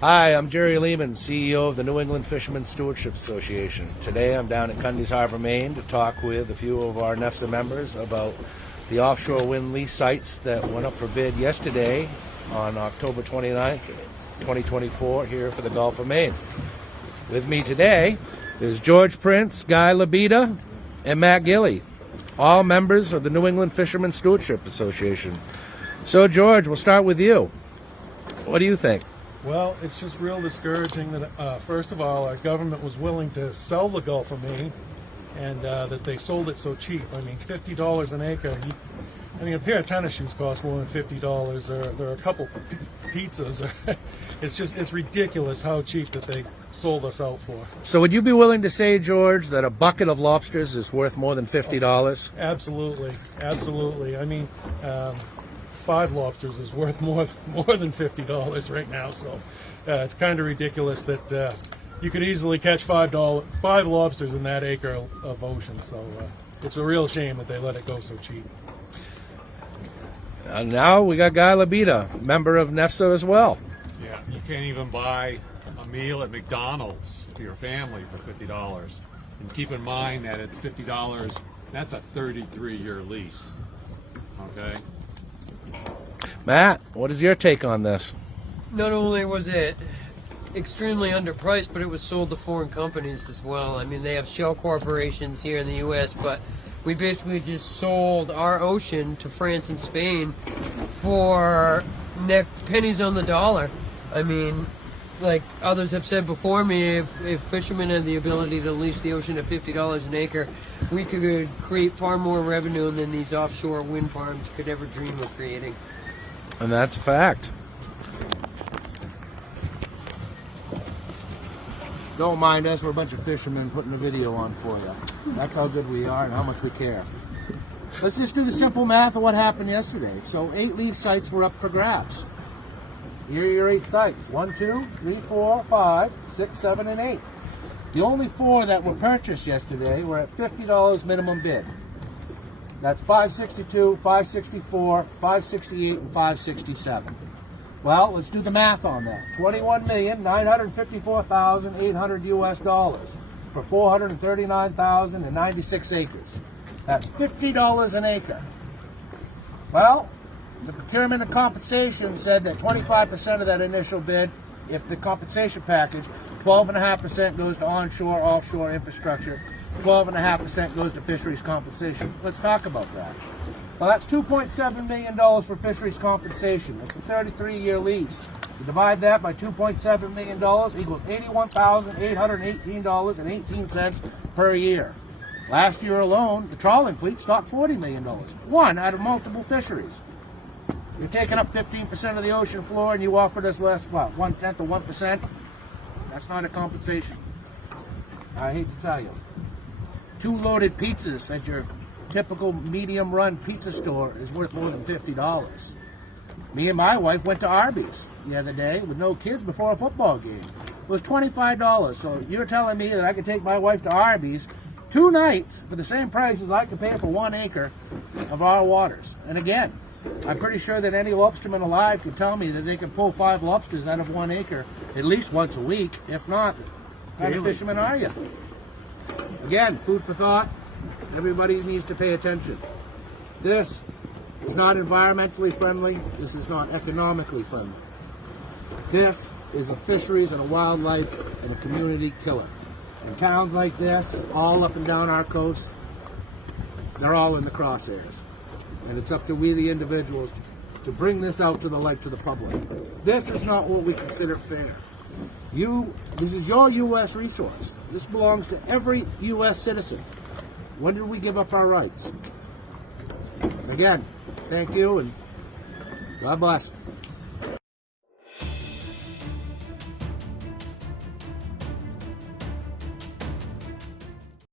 Hi, I'm Jerry Leeman, CEO of the New England Fishermen Stewardship Association. Today I'm down at Cundy's Harbor, Maine to talk with a few of our NEFSA members about the offshore wind lease sites that went up for bid yesterday on October 29th, 2024 here for the Gulf of Maine. With me today is George Prince, Guy Labita, and Matt Gilley, all members of the New England Fishermen Stewardship Association. So George, we'll start with you. What do you think? Well, it's just real discouraging that, first of all, our government was willing to sell the Gulf of Maine, and that they sold it so cheap. I mean, $50 an acre. A pair of tennis shoes cost more than $50. There are a couple pizzas. It's ridiculous how cheap that they sold us out for. So would you be willing to say, George, that a bucket of lobsters is worth more than $50? Absolutely, absolutely. I mean, 5 lobsters is worth more than $50 right now, so it's kind of ridiculous that you could easily catch 5 lobsters in that acre of ocean. So it's a real shame that they let it go so cheap. And now we got Guy Labita, member of NEFSA as well. Yeah, you can't even buy a meal at McDonald's for your family for $50. And keep in mind that it's $50. That's a 33-year lease. Okay. Matt, what is your take on this? Not only was it extremely underpriced, but it was sold to foreign companies as well. I mean, they have shell corporations here in the U.S., but we basically just sold our ocean to France and Spain for pennies on the dollar. I mean, like others have said before me, if fishermen had the ability to lease the ocean at $50 an acre, we could create far more revenue than these offshore wind farms could ever dream of creating. And that's a fact. Don't mind us, we're a bunch of fishermen putting a video on for you. That's how good we are and how much we care. Let's just do the simple math of what happened yesterday. So 8 lease sites were up for grabs. Here are your 8 sites. 1, 2, 3, 4, 5, 6, 7, and 8. The only 4 that were purchased yesterday were at $50 minimum bid. That's $562, $564, $568, and $567. Well, let's do the math on that. $21,954,800 US for 439,096 acres. That's $50 an acre. Well, the procurement and compensation said that 25% of that initial bid, if the compensation package, 12.5% goes to onshore, offshore infrastructure, 12.5% goes to fisheries compensation. Let's talk about that. Well, that's $2.7 million for fisheries compensation. It's a 33-year lease. You divide that by $2.7 million equals $81,818.18 per year. Last year alone, the trawling fleet stocked $40 million, one out of multiple fisheries. You're taking up 15% of the ocean floor and you offered us less, what, 1/10 of 1%? That's not a compensation. I hate to tell you. 2 loaded pizzas at your typical medium run pizza store is worth more than $50. Me and my wife went to Arby's the other day with no kids before a football game. It was $25. So you're telling me that I could take my wife to Arby's 2 nights for the same price as I could pay for 1 acre of our waters. And again, I'm pretty sure that any lobsterman alive could tell me that they can pull 5 lobsters out of 1 acre at least once a week. If not, how many fishermen are you? Again, food for thought. Everybody needs to pay attention. This is not environmentally friendly. This is not economically friendly. This is a fisheries and a wildlife and a community killer. And towns like this, all up and down our coast, they're all in the crosshairs. And it's up to we, the individuals, to bring this out to the light, to the public. This is not what we consider fair. This is your U.S. resource. This belongs to every U.S. citizen. When did we give up our rights? Again, thank you and God bless.